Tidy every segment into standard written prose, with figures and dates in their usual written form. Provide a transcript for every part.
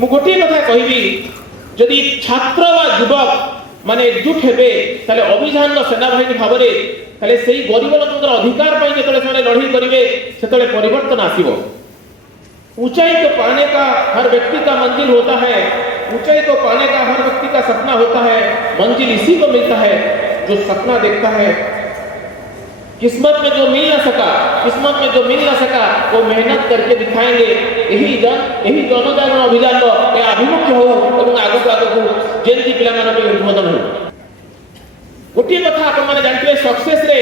मु गोटे कथा कहबी जदि छात्र व युवक माने एकजुट हेबे ताले अभियान सेनाबाहिनी भाव में से गरीब लोक अधिकार जो लड़ाई करेंगे से परिवर्तन आसो। ऊंचाई को पाने का हर व्यक्ति का मंजिल होता है, ऊंचाई को पाने का हर व्यक्ति का सपना होता है, मंजिल इसी को मिलता है जो सपना देखता है। किस्मत में जो मिल ना सका वो मेहनत करके दिखाएंगे। यही जनजागरण अभियान आभिमुख्य हो आगक आगक जेनजी पे उद्बोधन हो। गोटे कथा आप जानते सक्सेस रे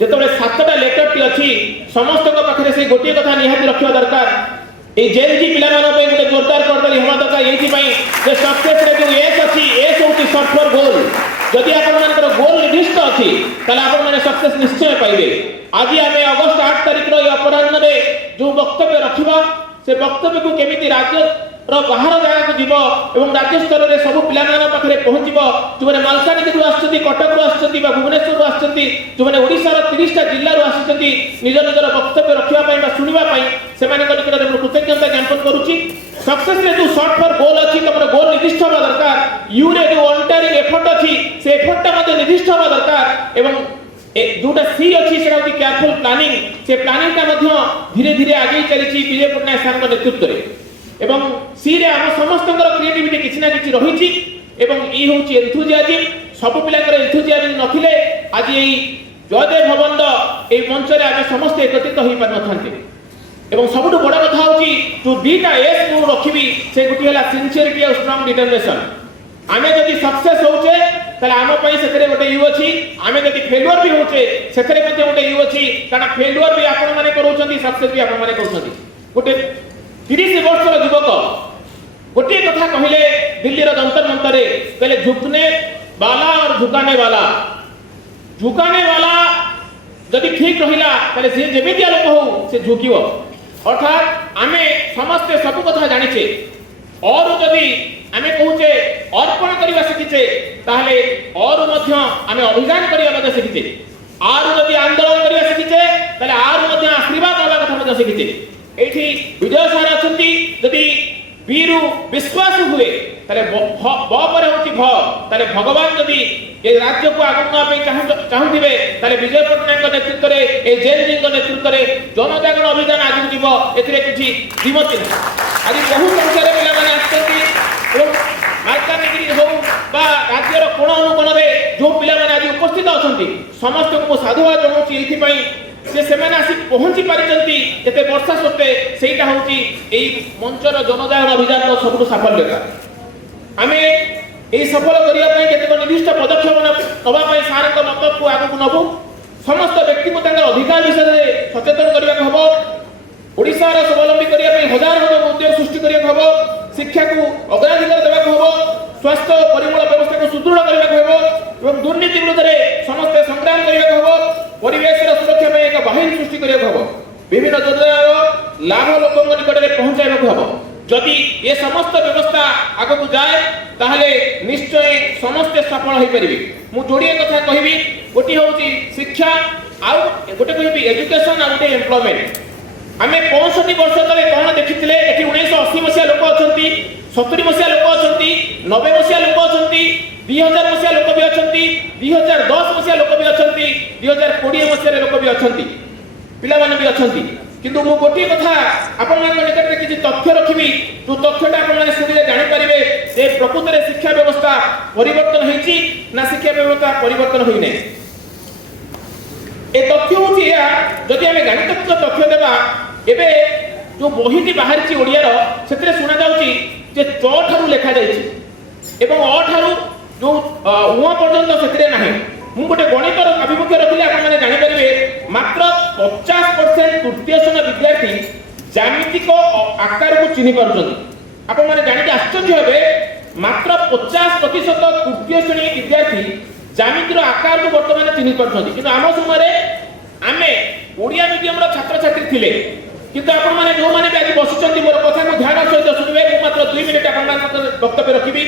जो 7टा लेटर टी अच्छी समस्त पाखे से गोटे कथा निहाती रखा दरकार। ये जेनजी पे गोटे जोरदार करताली हवा दरकार ये सक्सेस रे जो एस अच्छी एस हूँ सर्च फॉर गोल। जदि आपंकर गोल निर्दिष्ट अच्छी आपने सक्सेस निश्चय पाइबे। आज आम अगस्ट 8 तारिख अपराह जो वक्तव्य रखा से वक्तव्य को केमी राज्य बाहर जगह को जीव और राज्य स्तर में सब पिला पाखे पहुँचब जो मैंने मालकानगिरी आसुँच कटक आसुँच भुवनेश्वर आसुँच जो मैंने ओडिशार 30टा जिल्लू आसुँच निज निजर वक्तव्य रखापी शुणापी से निकट में कृतज्ञता ज्ञापन करुच्ची। सक्सेस रे जो शॉर्ट फॉर गोल अच्छी तुम गोल निर्दिष्ट हवा दरकार। यू रे जो वॉलंटियरिंग एफर्ट अच्छी से एफर्टा निर्दिष्ट हवा दरकार एवं जोटा सी अच्छी से केयरफुल प्लानिंग से प्लानिंग धीरे धीरे आगे चली विजय पट्टनायक सर नेतृत्व में एवं सी रे आम समस्त क्रिएटिविटी किसी ना कि रही ये हूँ एंथुजियाज्म सब पिला एंथुजियाज्म नथिले आज यही जयदेव भवन ये मंच में आम समस्त एकत्रित हो पार न एवं सबुठ बड़ कथा हूँ जो 2टा एस मु रखी से गोटे सिंसियरिटी और स्ट्रांग डिटरमिनेशन। आम जब सक्सेस होचे ताले आम से गोटे यू अच्छी आम जब फेलुअर भी होचे से गोटे यू अच्छी कारण फेलुअर भी आपण मैंने करोचंती सक्सेस भी आपण मैंने करोचंती। गोटे 30 वर्षर युवक गोटे कथा कहले दिल्ली जंतर मंतर कहले झुकने वाला और झुकाने वाला जदि ठीक रहिला ताले से जेमितिया लोक हो से झुकिवो। अर्थात आमे समस्ते सब कथा जानिचे और जदि आमे कहूचे अर्पण करबा शिखिचे ताहले और मध्य आमे अभियान करबा मध्य शिखिचे आर जदि आंदोलन करबा शिखिचे ताहले आर मध्य आशीर्वाद देबा कथा मध्य शिखिचे। एठी विजय सर अछंती जदि वीरु विश्वास हुए ताले ब पर होची भ ताले भगवान जदि ये राज्य को आगु ना पे चाहुथिबे ताले विजय पट्टनायक नेतृत्व रे ए जेनजी नेतृत्व रे जनजागरण अभियान आगु जीवो एथिरे किछि दिमति आज बहुत संख्या रे पिला माने आछंती और मालकानगिरी हो बा राज्यर कोण अनुकोण रे जो पिला माने आज उपस्थित अछंती समस्त को साधुवाद जणोची एथि पई से मैंने आसी पहुंची पारिचंती एते वर्षा सत्ते सेटा होची एई मंचर जनजागरण अभियान सबुठ साफल्यता। आमे एई सफल करिया पई केते निर्दिष्ट पदक्षेप नबा पई सारक मत को आगु नबु समस्त व्यक्ति को तांकर अधिकार विषय में सचेतन करिया हबो। ओडिसा रा स्वावलंबी करिया पई हजार हजार उद्योग सृष्टि करिया हबो। शिक्षा को अग्राधिकार देबा हबो। स्वास्थ्य परिमल व्यवस्था को सुदृढ़ करिया हबो एवं दुर्नीति विरुद्ध रे समस्त संग्राम करिया हबो। परिवेश सुरक्षा में एक बाहिनी सृष्टि करिया हबो। विभिन्न योजनार लाभ लोक निकट में पहुंचाइबा हबो। जदि ये समस्त व्यवस्था आगक जाए ताहले निश्चय समस्त सफल हो पारे। मु जोड़िए कथा कहबी गोटी होची शिक्षा आउ गोटे कहबी एजुकेशन आ गोटे एम्प्लॉयमेंट। आमे 65 वर्ष तले कोन देखिथिले एठी 1980 मसिया लोक अछंती 70 मसिया लोक अछंती 90 मसिया लोक अछंती 2000 मसिया लोक भी अछंती 2010 मसिया लोक भी अछंती 2020 मसिया लोक भी अछंती पिला माने भी अछंती। किंतु मु गोटी कथा आपण मन निकट में किछि तथ्य रखिबी जो तथ्यटा आपण माने सुनिले जानि परिबे जे प्रकृत रे शिक्षा व्यवस्था परिवर्तन होईची ना शिक्षा व्यवस्था परिवर्तन होई नै। ए तथ्य होची या जदि हमें गणित तथ्य देबा एबे जो बहिटी बाहरची ओडियार सेतरे सुना जाउची जे च ठारू लेखा जाईची एवं अ ठारू जो उआ पर्यंत सेतरे नाही। मु गोटे गणित अभिमुख्य रखिले आपण माने जानि परिबे मात्र 50% तृतीय श्रेणी विद्यार्थी ज्यामितिक आकार को चिन्ह पारुछन्ती। आपण माने जानि आश्चर्य हेबे मात्र 50% तृतीय श्रेणी विद्यार्थी ज्यामितिर आकार को वर्तमान चिन्ह पारुछन्ती। किंतु आम समय आमे ओडिया मीडियम छात्र छात्री थिले किंतु आपण माने जो माने आज बसिचंती मोर कथा को ध्यान सहित सुनिबे। मु मात्र 2 मिनिट आपण वक्तव्य रखिबी।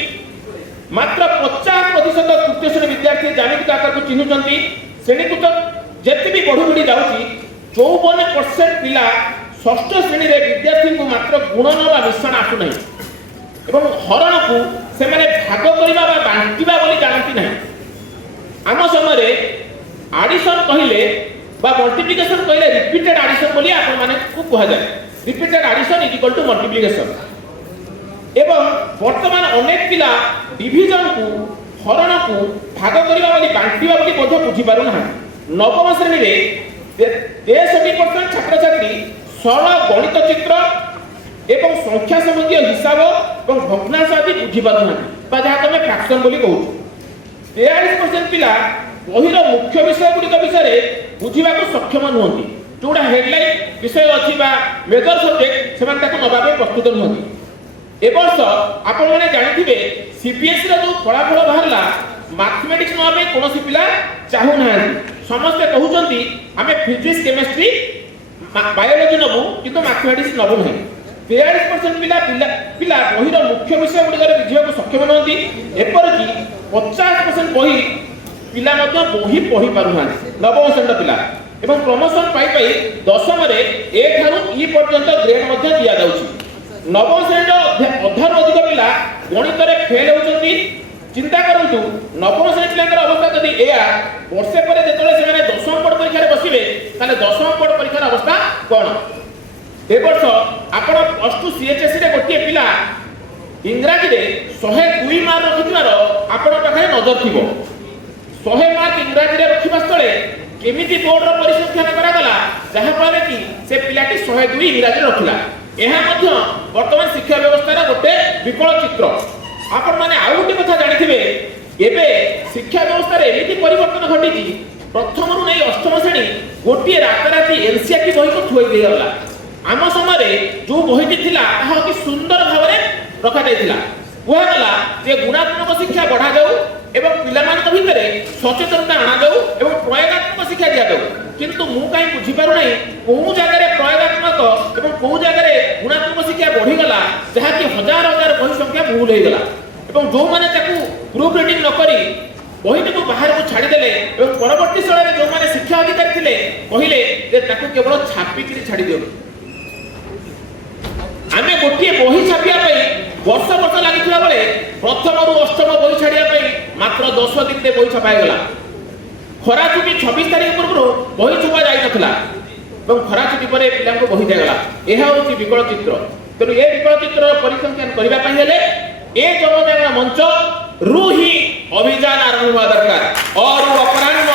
मात्र 50% तृतीय श्रेणी विद्यार्थी ज्यामितिक आकार को चिन्हुचंती। श्रेणीकृत जेते भी बढ़ी बढ़ी जाउची 54% पिला षष्ठ श्रेणी रे विद्यार्थी को मात्र गुणन वा मिश्रण आसु नहीं। ଏବଂ ହରଣକୁ ସେମାନେ ଭାଗ କରିବା ବା ବାଣ୍ଟିବା ବୋଲି ଜାଣନ୍ତି ନାହିଁ। ଆମ ସମୟରେ ଆଡିସନ କହିଲେ বা মল্টিপ্লিকেশন কইলে রিপিটেড আডিশন বলি আপন মানে খুব কুয়া যায়। Repeated addition is equal to multiplication. এবং বর্তমান অনেক পিলা ডিভিজন কু হরণ কু ভাগ করিবা বলি বান্টিবা বলি ମଧ୍ୟ বুঝি পারু না। নবম শ্রেণীরে 63% ছাত্রছাত্রী সরল গণিত চিত্র এবং সংখ্যা সম্বন্ধীয় হিসাব এবং ভগ্নাংশ আদি বুঝি পারু না বা যাহা তুমি ফ্র্যাকশন বলি কହୁଛୁ। 43% পিলা বহির মুখ্য বিষয়গুড়িক বিষয়ে বুঝিବାକୁ সক্ষম নুহନ୍ତି। ଯୋଉଟା ହେଡଲାଇନ୍ ବିଷୟ ଅଛି ବା ମେଜର ସବଜେକ୍ଟ ସେମାନେ ତାକୁ ନେବା ପାଇଁ ପ୍ରସ୍ତୁତ ନୁହନ୍ତି। ଏ ବର୍ଷ ଆପଣମାନେ ଜାଣିଥିବେ ସିବିଏସ୍ଇ ର ଯୋଉ ଫଳାଫଳ ବାହାରିଲା ମ୍ୟାଥମେଟିକ୍ସ ନେବା ପାଇଁ କୌଣସି ପିଲା ଚାହୁଁନାହାନ୍ତି। ସମସ୍ତେ କହୁଛନ୍ତି ଆମେ ଫିଜିକ୍ସ କେମିଷ୍ଟ୍ରି ବାୟୋଲୋଜି ନେବୁ କିନ୍ତୁ ମ୍ୟାଥମେଟିକ୍ସ ନେବୁ ନାହିଁ। 43% ପିଲା ବହିର ମୁଖ୍ୟ ବିଷୟ ଗୁଡ଼ିକରେ ବୁଝିବାକୁ ସକ୍ଷମ ନୁହନ୍ତି। ଏପରିକି 50% ବହି ପିଲା ମଧ୍ୟ ବହି ପଢି ପାରୁନାହାନ୍ତି ନବମ ଶ୍ରେଣୀର ପିଲା। ଏବଂ ପ୍ରମୋସନ ପାଇ ଦଶମରେ ଏ ଠାରୁ ଇ ପର୍ଯ୍ୟନ୍ତ ଗ୍ରେଡ୍ ମଧ୍ୟ ଦିଆଯାଉଛି। ନବମ ଶ୍ରେଣୀର ଅଧାରୁ ଅଧିକ ପିଲା ଗଣିତରେ ଫେଲ୍ ହେଉଛନ୍ତି। ଚିନ୍ତା କରନ୍ତୁ ନବମ ଶ୍ରେଣୀ ପିଲାଙ୍କର ଅବସ୍ଥା ଯଦି ଏଇଆ, ବର୍ଷେ ପରେ ଯେତେବେଳେ ସେମାନେ ଦଶମ ବୋର୍ଡ ପରୀକ୍ଷାରେ ବସିବେ ତାହେଲେ ଦଶମ ବୋର୍ଡ ପରୀକ୍ଷାର ଅବସ୍ଥା କ'ଣ? ଏ ବର୍ଷ ଆପଣ +2 CHSE ରେ ଗୋଟିଏ ପିଲା ଇଂରାଜୀରେ 102 ମାର୍କ ରଖିଥିବାର ଆପଣଙ୍କ ପାଖରେ ନଜର ଥିବ। 100 ମାର୍କ ଇଂରାଜୀରେ ରଖିବା ସ୍ଥଳେ କେମିତି ବୋର୍ଡର ପରିସଂଖ୍ୟାନ କରାଗଲା ଯାହାଫଳରେ କି ସେ ପିଲାଟି 102 ଇଂରାଜୀରେ ରଖିଲା। ଏହା ମଧ୍ୟ ବର୍ତ୍ତମାନ ଶିକ୍ଷା ବ୍ୟବସ୍ଥାର ଗୋଟେ ବିକଳ ଚିତ୍ର। ଆପଣମାନେ ଆଉ ଗୋଟେ କଥା ଜାଣିଥିବେ, ଏବେ ଶିକ୍ଷା ବ୍ୟବସ୍ଥାରେ ଏମିତି ପରିବର୍ତ୍ତନ ଘଟିଛି, ପ୍ରଥମରୁ ନେଇ ଅଷ୍ଟମ ଶ୍ରେଣୀ ଗୋଟିଏ ରାତାରାତି NCERT ବହିକୁ ଥୋଇ ଦିଆଗଲା। ଆମ ସମୟରେ ଯୋଉ ବହିଟି ଥିଲା ତାହା ଅତି ସୁନ୍ଦର ଭାବରେ ରଖାଯାଇଥିଲା। କୁହାଗଲା ଯେ ଗୁଣାତ୍ମକ ଶିକ୍ଷା ବଢ଼ାଯାଉ ଏବଂ ପିଲାମାନଙ୍କ ଭିତରେ ସଚେତନତା ଅଣାଯାଉ ଏବଂ ପ୍ରୟୋଗାତ୍ମକ ଶିକ୍ଷା ଦିଆଯାଉ। କିନ୍ତୁ ମୁଁ କାହିଁ ବୁଝିପାରୁନାହିଁ କୋଉ ଜାଗାରେ ପ୍ରୟୋଗାତ୍ମକ ଏବଂ କୋଉ ଜାଗାରେ ଗୁଣାତ୍ମକ ଶିକ୍ଷା ବଢ଼ିଗଲା, ଯାହାକି ହଜାର ହଜାର ବହି ସଂଖ୍ୟା ଭୁଲ ହେଇଗଲା। ଏବଂ ଯେଉଁମାନେ ତାକୁ ଗ୍ରୁପ୍ ରିଡିଂ ନ କରି ବହିଟିକୁ ବାହାରକୁ ଛାଡ଼ିଦେଲେ ଏବଂ ପରବର୍ତ୍ତୀ ସମୟରେ ଯେଉଁମାନେ ଶିକ୍ଷା ଅଧିକାରୀ ଥିଲେ କହିଲେ ଯେ ତାକୁ କେବଳ ଛାପିକିରି ଛାଡ଼ି ଦିଅନ୍ତୁ। ଆମେ ଗୋଟିଏ ବହି ଛାପିବା ପାଇଁ ବର୍ଷ ବର୍ଷ ଲାଗିଥିବା ବେଳେ ପ୍ରଥମରୁ ଅଷ୍ଟମ ବହି ଛାଡ଼ିବା ପାଇଁ ମାତ୍ର 10 ଦିନରେ ବହି ଛପା ହେଇଗଲା। ଖରା ଛୁଟି 26 ତାରିଖ ପୂର୍ବରୁ ବହି ଛପା ଯାଇନଥିଲା ଏବଂ ଖରା ଛୁଟି ପରେ ପିଲାଙ୍କୁ ବହି ଦିଆଗଲା। ଏହା ହେଉଛି ବିକଳ ଚିତ୍ର। ତେଣୁ ଏ ବିକଳ ଚିତ୍ରର ପରିସଂଖ୍ୟାନ କରିବା ପାଇଁ ହେଲେ ଏ ଜନଜାଗରଣ ମଞ୍ଚ ରୁ ହିଁ ଅଭିଯାନ ଆରମ୍ଭ ହେବା ଦରକାର। ଅରୁ ଅପରାହ୍ନ,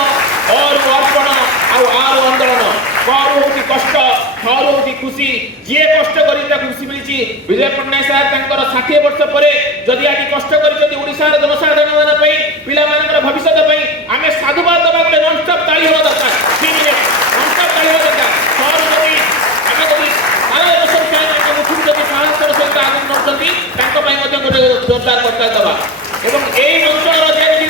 ଅରୁ ଅର୍ପଣ ଆଉ ଆରୁ ଆନ୍ଦୋଳନ। କରୁ ହେଉଛି କଷ୍ଟ, ଖରୁ ହେଉଛି ଖୁସି। ଯିଏ କଷ୍ଟ କରି ତାକୁ ଖୁସି ମିଳିଛି। ବିଜୟ ପଟ୍ଟନାୟକ ସାର୍ ତାଙ୍କର 60 ବର୍ଷ ପରେ ଯଦି ଆଜି କଷ୍ଟ କରିଛନ୍ତି ଓଡ଼ିଶାର ଜନସାଧାରଣ ପାଇଁ, ପିଲାମାନଙ୍କର ଭବିଷ୍ୟତ ପାଇଁ, ଆମେ ସାଧୁବାଦ ଦେବା ଗୋଟେ ନନ୍‌ଷ୍ଟପ୍ ତାଳି ହେବା ଦରକାର। 3 ମିନିଟ୍ ନନ୍‌ଷ୍ଟପ୍ ତାଳି ହେବା ଦରକାର। ଖରୁ ଯଦି ଆମେ ଯଦି ସାରା ଦେଶ ପିଲାମାନଙ୍କ ମୁଠରୁ ଯଦି ସାହସର ସହିତ ଆଗକୁ ନେଉଛନ୍ତି ତାଙ୍କ ପାଇଁ ମଧ୍ୟ ଗୋଟେ ଜୋରଦାର ପ୍ରଚାର ଦେବା। ଏବଂ ଏଇ ମଞ୍ଚର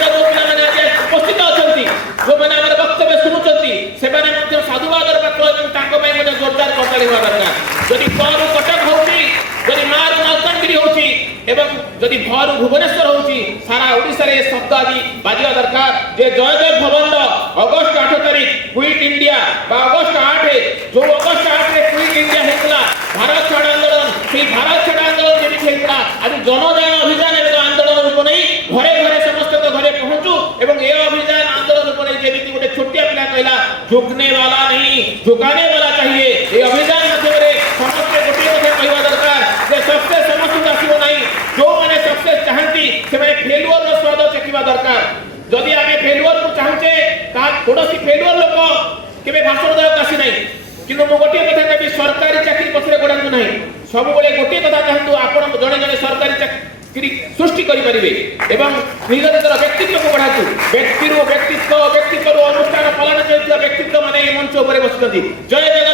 ଯୋଉ ପିଲାମାନେ ଆଜି ଉପସ୍ଥିତ ଅଛନ୍ତି, ଯେଉଁମାନେ ଆମର ବକ୍ତବ୍ୟ ଶୁଣୁଛନ୍ତି, ସେମାନେ ମଧ୍ୟ ସାଧୁବାଦର ପାତ୍ର ଏବଂ ତାଙ୍କ ପାଇଁ ମଧ୍ୟ ଜୋରଦାର ପ୍ରଚାର ହେବା ଦରକାର। ଯଦି କରୁ କଟକ ହେଉଛି, ଯଦି ମାରୁ ମାଲକାନଗିରି ହେଉଛି ଏବଂ ଯଦି ଭରୁ ଭୁବନେଶ୍ୱର ହେଉଛି, ସାରା ଓଡ଼ିଶାରେ ଏ ଶବ୍ଦ ଆଜି ବାଜିବା ଦରକାର ଯେ ଜୟଦେବ ଭବନର ଅଗଷ୍ଟ 8 ତାରିଖ କ୍ୱିଟ୍ ଇଣ୍ଡିଆ ବା ଅଗଷ୍ଟ 8, ଯେଉଁ ଅଗଷ୍ଟ 8ରେ କ୍ୱିଟ୍ ଇଣ୍ଡିଆ ହେଇଥିଲା, ଭାରତ ଛାଡ଼ ଆନ୍ଦୋଳନ, ସେଇ ଭାରତ ଛାଡ଼ ଆନ୍ଦୋଳନ ଯେମିତି ହେଇଥିଲା, ଆଜି ଜନଜାଗରଣ ଅଭିଯାନ ଏକ ଆନ୍ଦୋଳନ ରୂପ ନେଇ ଘରେ ଘରେ ସମସ୍ତଙ୍କ ଘରେ ପହଞ୍ଚୁ ଏବଂ ଏ ଅଭିଯାନ ଆନ୍ଦୋଳନ ରୂପ ନେଇ ଯେମିତି ଗୋଟେ ଛୋଟିଆ ପିଲା କହିଲା ଝୁକନେ वाला नहीं झुकाने वाला चाहिए। ଏ ଅଭିଯାନ ମାଧ୍ୟମରେ ସମସ୍ତେ ଗୋଟିଏ କଥା କହିବା ଦରକାର ଯେ ସକ୍ସେସ୍ ସମସ୍ତଙ୍କୁ ଆସିବ ନାହିଁ। ଯେଉଁମାନେ ସକ୍ସେସ୍ ଚାହାନ୍ତି ସେମାନେ ଫେଲୁଅରର ସ୍ୱାଦ ଚାଖିବା ଦରକାର। ଯଦି ଆମେ ଫେଲୁଅରକୁ ଚାହୁଁଛେ ତାହା କୌଣସି ଫେଲୁଅର ଲୋକ କେବେ ଭାଷଣ ଦେବାକୁ ଆସି ନାହିଁ। କିନ୍ତୁ ମୁଁ ଗୋଟିଏ କଥା କହିବି, ସରକାରୀ ଚାକିରି ପଛରେ ଗୋଡ଼ାନ୍ତୁ ନାହିଁ। ସବୁବେଳେ ଗୋଟିଏ କଥା ଚାହାନ୍ତୁ, ଆପଣ ଜଣେ ଜଣେ ସରକାରୀ ଚାକିରି ସୃଷ୍ଟି କରିପାରିବେ ଏବଂ ନିଜ ନିଜର ବ୍ୟକ୍ତିତ୍ୱକୁ ବଢ଼ାନ୍ତୁ। ବ୍ୟକ୍ତିରୁ ବ୍ୟକ୍ତିତ୍ୱରୁ ଅନୁଷ୍ଠାନ ପାଳନ କରୁଥିବା ବ୍ୟକ୍ତିତ୍ୱ ମାନେ ଏହି ମଞ୍ଚ ଉପରେ ବସିଛନ୍ତି। ଜୟ ଜଗନ୍ନାଥ।